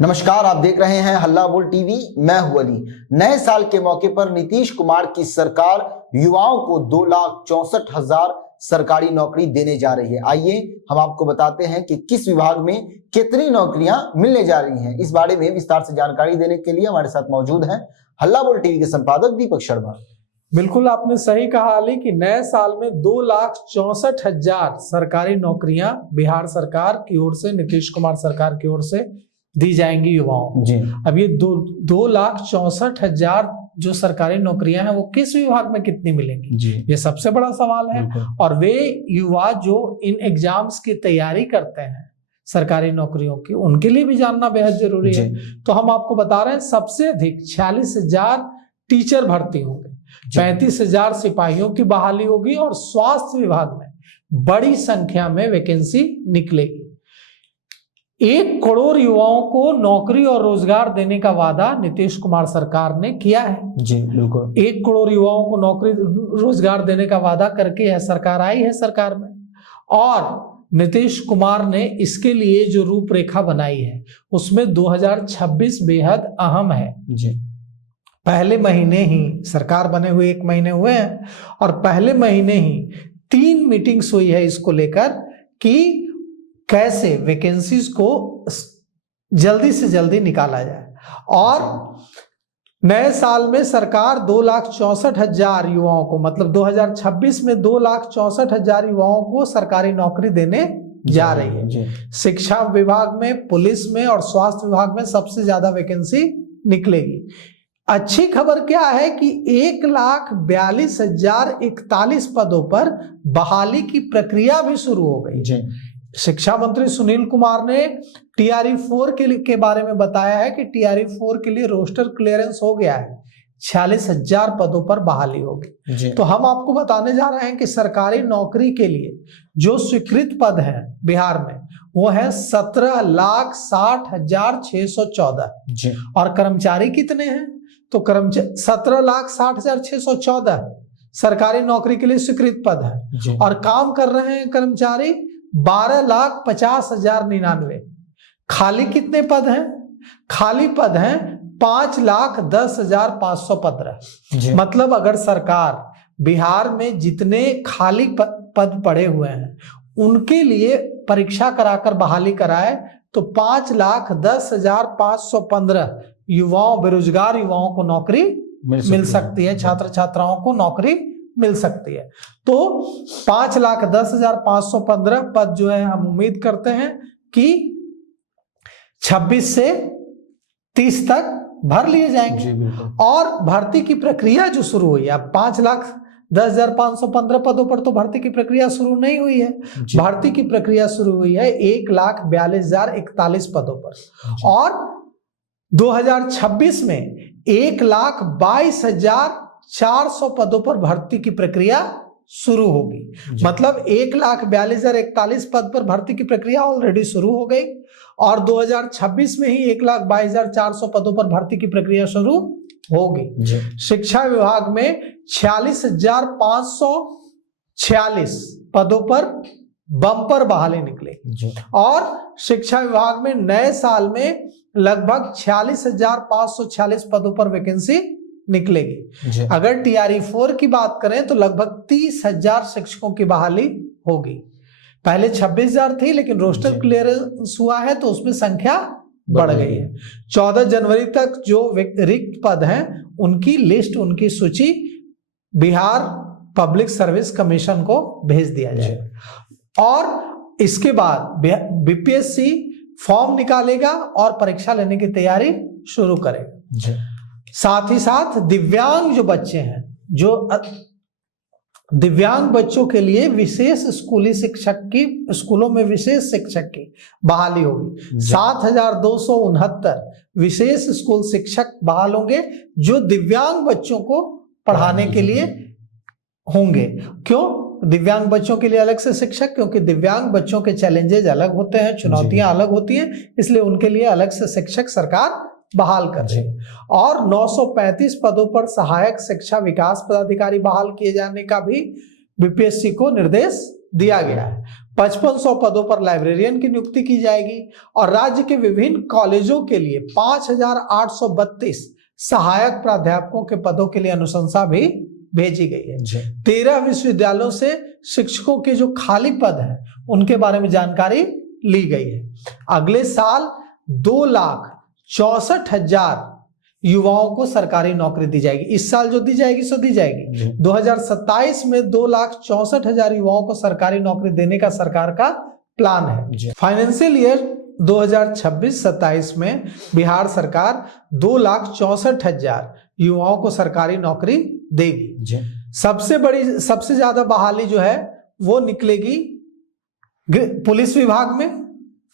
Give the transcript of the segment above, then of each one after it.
नमस्कार, आप देख रहे हैं हल्ला बोल टीवी। मैं हूं अली। नए साल के मौके पर नीतीश कुमार की सरकार युवाओं को 2,64,000 सरकारी नौकरी देने जा रही है। आइए हम आपको बताते हैं कि किस विभाग में कितनी नौकरियां मिलने जा रही हैं। इस बारे में विस्तार से जानकारी देने के लिए हमारे साथ मौजूद हैं हल्ला बोल टीवी के संपादक दीपक शर्मा। बिल्कुल आपने सही कहा अली कि नए साल में 2,64,000 सरकारी नौकरियां बिहार सरकार की ओर से, नीतीश कुमार सरकार की ओर से दी जाएंगी युवाओं को। अब ये 2,64,000 जो सरकारी नौकरियां हैं वो किस विभाग में कितनी मिलेंगी, ये सबसे बड़ा सवाल है। और वे युवा जो इन एग्जाम्स की तैयारी करते हैं सरकारी नौकरियों की, उनके लिए भी जानना बेहद जरूरी है। तो हम आपको बता रहे हैं सबसे अधिक 46,000 टीचर भर्ती होंगे, 35,000 सिपाहियों की बहाली होगी और स्वास्थ्य विभाग में बड़ी संख्या में वैकेंसी निकलेगी। 1 करोड़ युवाओं को नौकरी और रोजगार देने का वादा नीतीश कुमार सरकार ने किया है। जी बिल्कुल, 1 करोड़ युवाओं को नौकरी रोजगार देने का वादा करके यह सरकार आई है सरकार में। और नीतीश कुमार ने इसके लिए जो रूपरेखा बनाई है उसमें 2026 बेहद अहम है। जी, पहले महीने ही सरकार बने हुए 1 महीने हुए हैं और पहले महीने ही 3 मीटिंग्स हुई है इसको लेकर कि कैसे वैकेंसीज को जल्दी से जल्दी निकाला जाए। और नए साल में सरकार 2,64,000 युवाओं को, मतलब 2026 में 2,64,000 युवाओं को सरकारी नौकरी देने जा रही है। शिक्षा विभाग में, पुलिस में और स्वास्थ्य विभाग में सबसे ज्यादा वैकेंसी निकलेगी। अच्छी खबर क्या है कि 1,42,041 पदों पर बहाली की प्रक्रिया भी शुरू हो गई। शिक्षा मंत्री सुनील कुमार ने TRE-4 के बारे में बताया है कि TRE-4 के लिए रोस्टर क्लियरेंस हो गया है, 46,000 पदों पर बहाली होगी। तो हम आपको बताने जा रहे हैं कि सरकारी नौकरी के लिए जो स्वीकृत पद हैं बिहार में वो है 17,60,614 और कर्मचारी कितने हैं? तो कर्मचारी 17,60,614 सरकारी नौकरी के लिए स्वीकृत पद है और काम कर रहे हैं कर्मचारी 12,50,099। खाली कितने पद हैं? खाली पद हैं 5,10,515। मतलब अगर सरकार बिहार में जितने खाली पद पड़े हुए हैं उनके लिए परीक्षा कराकर बहाली कराए तो 5,10,515 युवाओं, बेरोजगार युवाओं को नौकरी मिल सकती है, छात्र छात्राओं को नौकरी मिल सकती है। तो 5,10,515 पद जो है हम उम्मीद करते हैं कि 26 से 30 तक भर लिए जाएंगे। और भर्ती की प्रक्रिया जो शुरू हुई है, अब 5,10,515 पदों पर तो भर्ती की प्रक्रिया शुरू नहीं हुई है। भर्ती की प्रक्रिया शुरू हुई है 1,42,041 पदों पर और 2026 में 1,22,400 पदों पर भर्ती की प्रक्रिया शुरू होगी। मतलब 1,42,041 पद पर भर्ती की प्रक्रिया ऑलरेडी शुरू हो गई और 2026 में ही 1,22,400 पदों पर भर्ती की प्रक्रिया शुरू होगी। शिक्षा विभाग में 46,546 पदों पर बम्पर बहाली निकलेगी और शिक्षा विभाग में नए साल में लगभग 46,546 पदों पर वैकेंसी निकलेगी। अगर TRE-4 की बात करें तो लगभग 30,000 शिक्षकों की बहाली होगी। पहले 26,000 थी लेकिन रोस्टर क्लियरेंस हुआ है तो उसमें संख्या बढ़ गई है। 14 जनवरी तक जो रिक्त पद हैं उनकी लिस्ट, उनकी सूची बिहार पब्लिक सर्विस कमीशन को भेज दिया जाएगा और इसके बाद BPSC फॉर्म निकालेगा और परीक्षा लेने की तैयारी शुरू करेगा। साथ ही साथ दिव्यांग जो बच्चे हैं, जो दिव्यांग बच्चों के लिए विशेष स्कूली शिक्षक की, स्कूलों में विशेष शिक्षक की बहाली होगी। 7,269 विशेष स्कूल शिक्षक बहाल होंगे जो दिव्यांग बच्चों को पढ़ाने के लिए होंगे। क्यों दिव्यांग बच्चों के लिए अलग से शिक्षक? क्योंकि दिव्यांग बच्चों के चैलेंजेस अलग होते हैं, चुनौतियां अलग होती हैं, इसलिए उनके लिए अलग से शिक्षक सरकार बहाल कर रही है। और 935 पदों पर सहायक शिक्षा विकास पदाधिकारी बहाल किए जाने का भी BPSC को निर्देश दिया गया है। 5500 पदों पर लाइब्रेरियन की नियुक्ति की जाएगी और राज्य के विभिन्न कॉलेजों के लिए 5832 सहायक प्राध्यापकों के पदों के लिए अनुशंसा भी भेजी गई है। 13 विश्वविद्यालयों से शिक्षकों के जो खाली पद हैं उनके बारे में जानकारी ली गई है। अगले साल 2,64,000 युवाओं को सरकारी नौकरी दी जाएगी। इस साल जो दी जाएगी सो दी जाएगी। 2027 में 2,64,000 युवाओं को सरकारी नौकरी देने का सरकार का प्लान है। फाइनेंशियल ईयर 2026-27 में बिहार सरकार 2,64,000 युवाओं को सरकारी नौकरी देगी। सबसे ज्यादा बहाली जो है वो निकलेगी पुलिस विभाग में,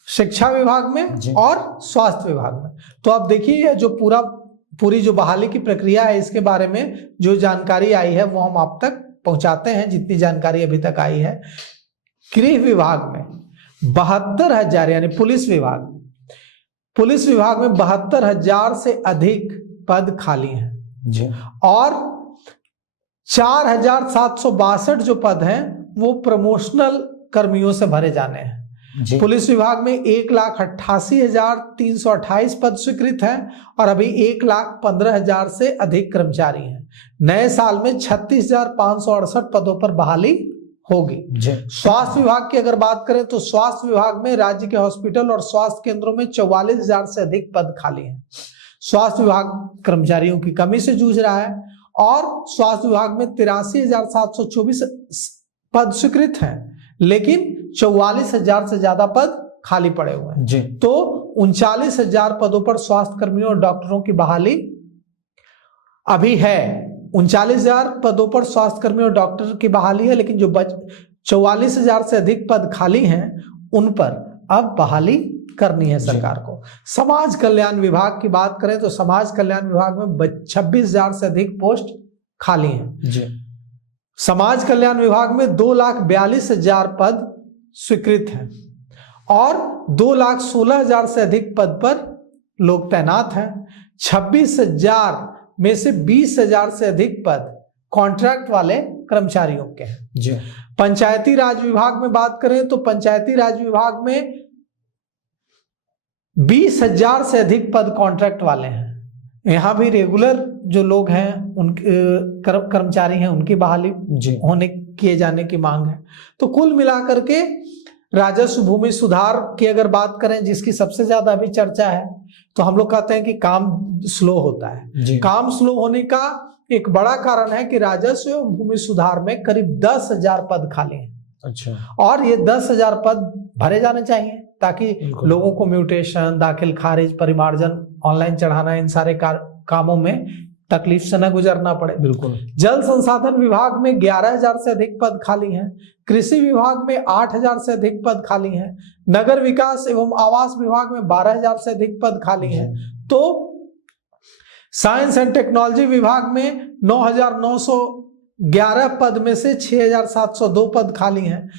शिक्षा विभाग में और स्वास्थ्य विभाग में। तो आप देखिए जो पूरी जो बहाली की प्रक्रिया है इसके बारे में जो जानकारी आई है वो हम आप तक पहुंचाते हैं, जितनी जानकारी अभी तक आई है। गृह विभाग में 72,000 यानी पुलिस विभाग में 72,000 से अधिक पद खाली हैं और 4,762 जो पद हैं वो प्रमोशनल कर्मियों से भरे जाने हैं। पुलिस विभाग में 1,88,328 पद स्वीकृत हैं और अभी 1,15,000 से अधिक कर्मचारी हैं। नए साल में 36,568 पदों पर बहाली होगी। स्वास्थ्य विभाग की अगर बात करें तो स्वास्थ्य विभाग में राज्य के हॉस्पिटल और स्वास्थ्य केंद्रों में 44,000 से अधिक पद खाली हैं। स्वास्थ्य विभाग कर्मचारियों की कमी से जूझ रहा है और स्वास्थ्य विभाग में 83,724 पद स्वीकृत हैं, लेकिन 44,000 से ज्यादा पद खाली पड़े हुए हैं। तो 39,000 पदों पर स्वास्थ्य कर्मियों और डॉक्टरों की बहाली अभी है। 39,000 पदों पर स्वास्थ्य कर्मियों और डॉक्टर की बहाली है, लेकिन जो 44,000 से अधिक पद खाली हैं उन पर अब बहाली करनी है सरकार को। समाज कल्याण विभाग की बात करें तो समाज कल्याण विभाग में 26,000 से अधिक पोस्ट खाली हैं। समाज कल्याण विभाग में 2,42,000 पद स्वीकृत हैं और 2,16,000 से अधिक पद पर लोग तैनात हैं। 26,000 में से 20,000 से अधिक पद कॉन्ट्रैक्ट वाले कर्मचारियों के हैं। पंचायती राज विभाग में बात करें तो पंचायती राज विभाग में 20,000 से अधिक पद कॉन्ट्रैक्ट वाले हैं। यहाँ भी रेगुलर जो लोग हैं उनके कर्मचारी हैं उनकी बहाली किए जाने की मांग है। तो कुल मिलाकर के राजस्व भूमि सुधार की अगर बात करें जिसकी सबसे ज्यादा अभी चर्चा है, तो हम लोग कहते हैं कि काम स्लो होता है। काम स्लो होने का एक बड़ा कारण है कि राजस्व एवं भूमि सुधार में करीब 10,000 पद खाली हैं। और ये 10,000 पद भरे जाने चाहिए ताकि लोगों को म्यूटेशन, दाखिल खारिज, परिमार्जन, ऑनलाइन चढ़ाना, इन सारे कामों में तकलीफ से न गुजरना पड़े। बिल्कुल। जल संसाधन विभाग में 11,000 से अधिक पद खाली हैं। कृषि विभाग में 8,000 से अधिक पद खाली हैं। नगर विकास एवं आवास विभाग में 12,000 से अधिक पद खाली हैं। तो साइंस एंड टेक्नोलॉजी विभाग में 9,911 पद में से 6,702 पद खाली हैं।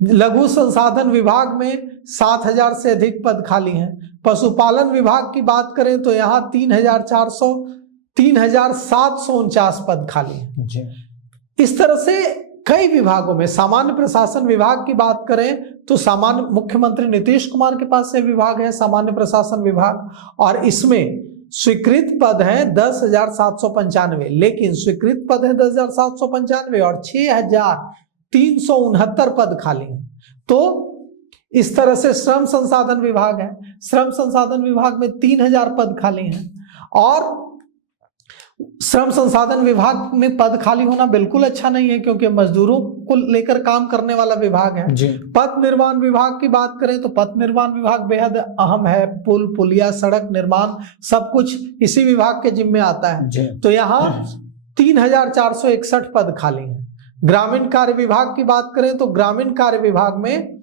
लघु संसाधन विभाग में 7,000 से अधिक पद खाली हैं। पशुपालन विभाग की बात करें तो यहाँ 3,749 पद खाली हैं। इस तरह से कई विभागों में, सामान्य प्रशासन विभाग की बात करें तो सामान्य मुख्यमंत्री नीतीश कुमार के पास से विभाग है सामान्य प्रशासन विभाग, और इसमें स्वीकृत पद हैं 10,795, लेकिन स्वीकृत पद हैं 10,795 और 6,369 पद खाली हैं। तो इस तरह से श्रम संसाधन विभाग है, श्रम संसाधन विभाग में 3,000 पद खाली हैं और श्रम संसाधन विभाग में पद खाली होना बिल्कुल अच्छा नहीं है क्योंकि मजदूरों को लेकर काम करने वाला विभाग है। पथ निर्माण विभाग की बात करें तो पथ निर्माण विभाग बेहद अहम है। पुल, पुलिया, सड़क निर्माण सब कुछ इसी विभाग के जिम्मे आता है। तो यहाँ 3,461 पद खाली हैं। ग्रामीण कार्य विभाग की बात करें तो ग्रामीण कार्य विभाग में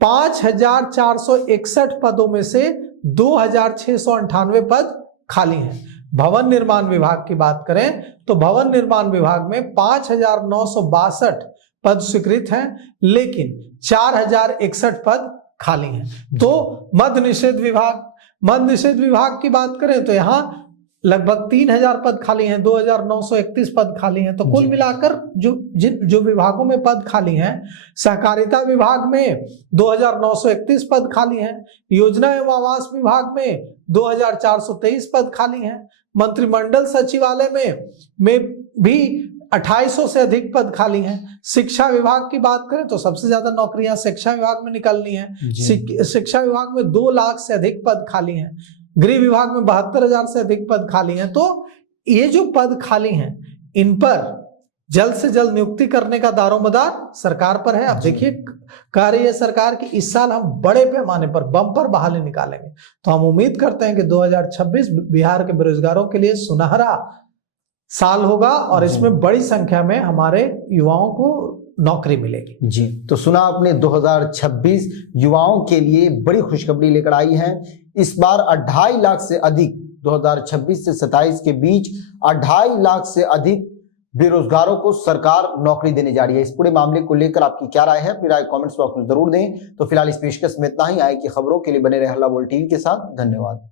5,461 पदों में से 2,698 पद खाली हैं। भवन निर्माण विभाग की बात करें तो भवन निर्माण विभाग में 5,962 पद स्वीकृत हैं, लेकिन 4,061 पद खाली हैं। तो मद्य निषेध विभाग की बात करें तो यहाँ लगभग 3000 पद खाली हैं, 2931 पद खाली हैं। तो कुल जी। मिलाकर जो विभागों में पद खाली हैं, सहकारिता विभाग में 2931 पद खाली हैं, योजना एवं आवास विभाग में 2423 पद खाली हैं, मंत्रिमंडल सचिवालय में भी 2800 से अधिक पद खाली हैं। शिक्षा विभाग की बात करें तो सबसे ज्यादा नौकरियां शिक्षा विभाग में निकलनी है। शिक्षा विभाग में 2 लाख से अधिक पद खाली हैं। गृह विभाग में 72,000 से अधिक पद खाली हैं। तो ये जो पद खाली हैं, इन पर जल्द से जल्द नियुक्ति करने का दारोमदार सरकार पर है। अब देखिए, कह रही है सरकार कि इस साल हम बड़े पैमाने पर बम्पर बहाली निकालेंगे। तो हम उम्मीद करते हैं कि 2026 बिहार के बेरोजगारों के लिए सुनहरा साल होगा और इसमें बड़ी संख्या में हमारे युवाओं को नौकरी मिलेगी। जी, तो सुना आपने, 2026 युवाओं के लिए बड़ी खुशखबरी लेकर आई है। इस बार 2.5 लाख से अधिक, 2026 से 27 के बीच 2.5 लाख से अधिक बेरोजगारों को सरकार नौकरी देने जा रही है। इस पूरे मामले को लेकर आपकी क्या राय है? अपनी राय कमेंट्स बॉक्स में जरूर दें। तो फिलहाल इस पेशकश में इतना ही। आए की खबरों के लिए बने रहे हल्ला बोल टीवी के साथ। धन्यवाद।